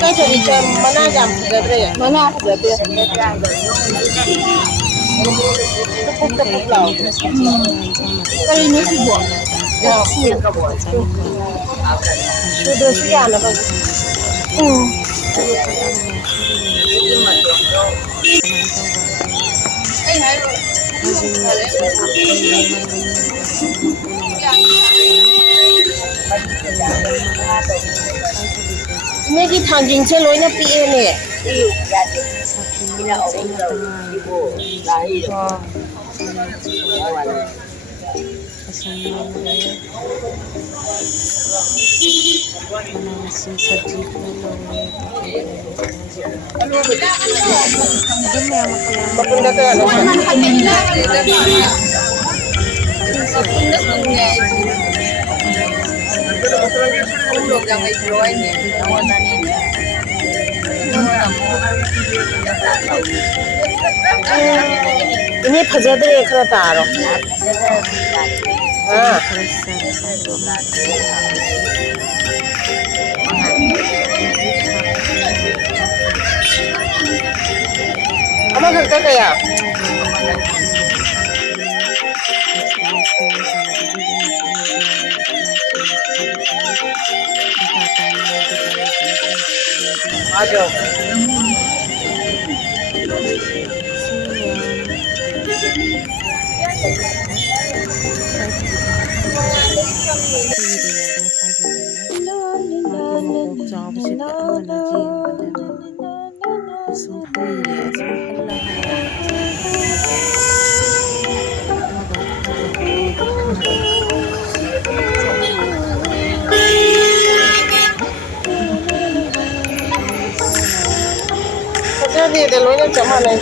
Cái gì cho mà nó giảm giờ đây mà nó giờ đây nó cũng tập lâu cái này thì bộ giờ xưa cái bộ tôi đưa xí là bao ini di thangjing che loina pi ne ini phajadre khara taro ah ama khata kaya ajo jadi de loina chama lai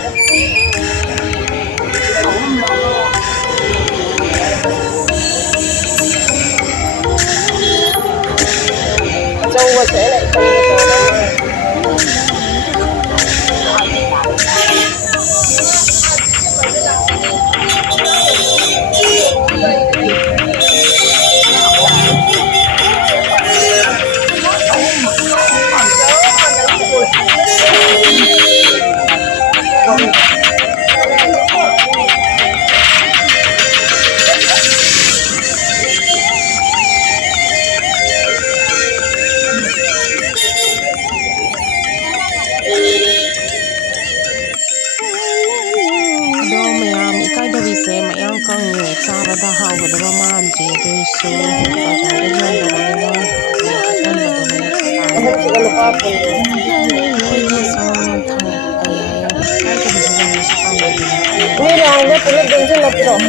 châu và sẽ lại ini ada punya bensin lebih loh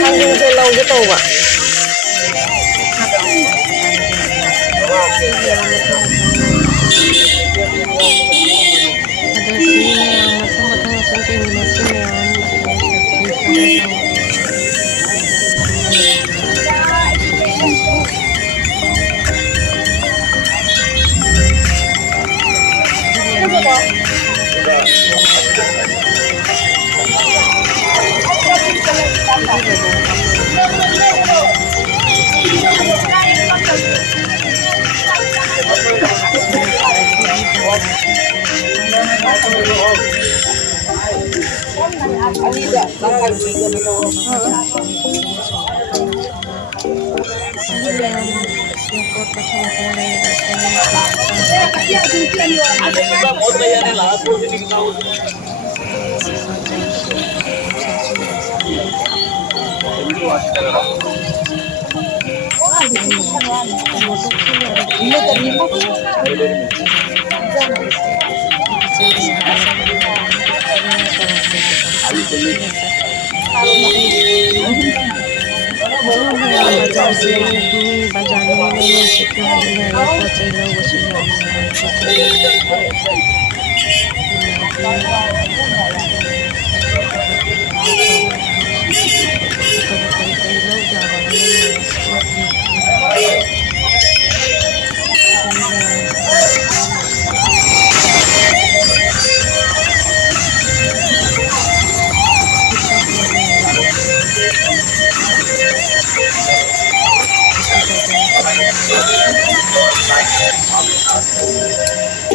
anjing selau gitu pak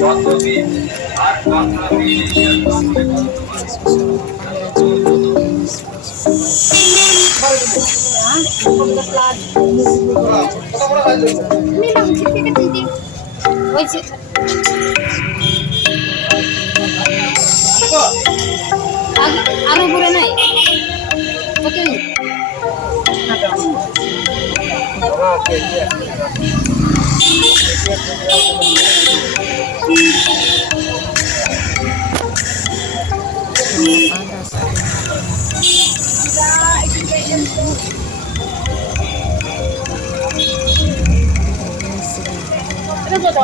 আরো পুরো নাই কত এটা কত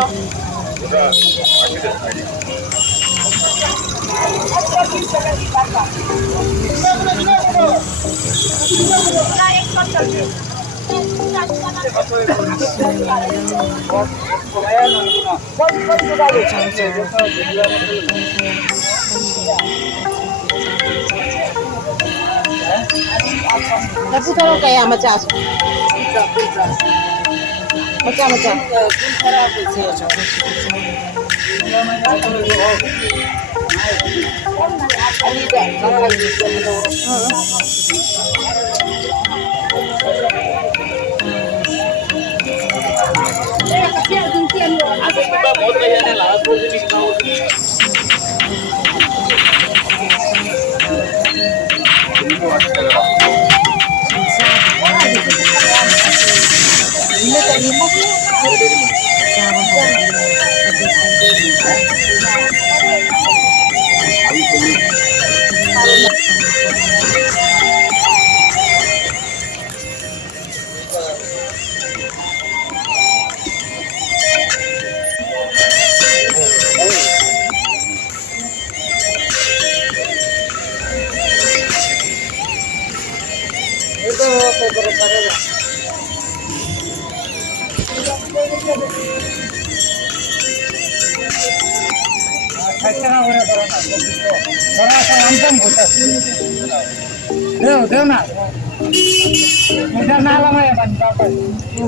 Tapi kalau kayak macam macam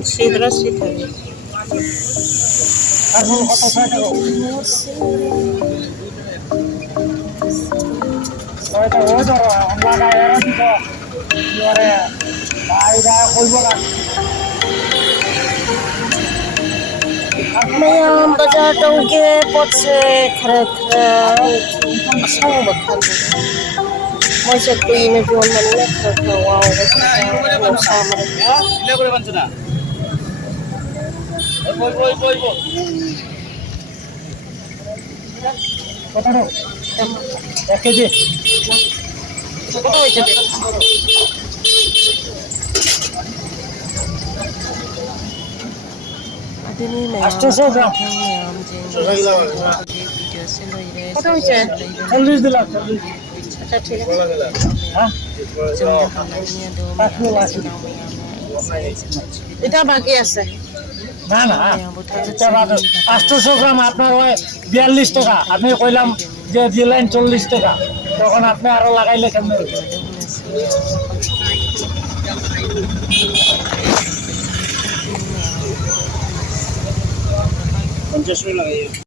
Sidra sidra. Mayang baca dongke potse kera-kera asal bakal. Masih tu ini jual mana kera wow besar sama. Ini boleh bantu na? Boy. কত দাও 1 KG কত হয়েছে আটশো গ্রাম কত হয়েছে 40 দিলাম 40 আচ্ছা ঠিক আছে হ্যাঁ এটা বাকি আছে না না 800 গ্রাম আপনার হয় 42 টাকা আমি কইলাম যে দিলেন 40 টাকা তখন আপনি আরো লাগাইলে কেমন 50 লাগাই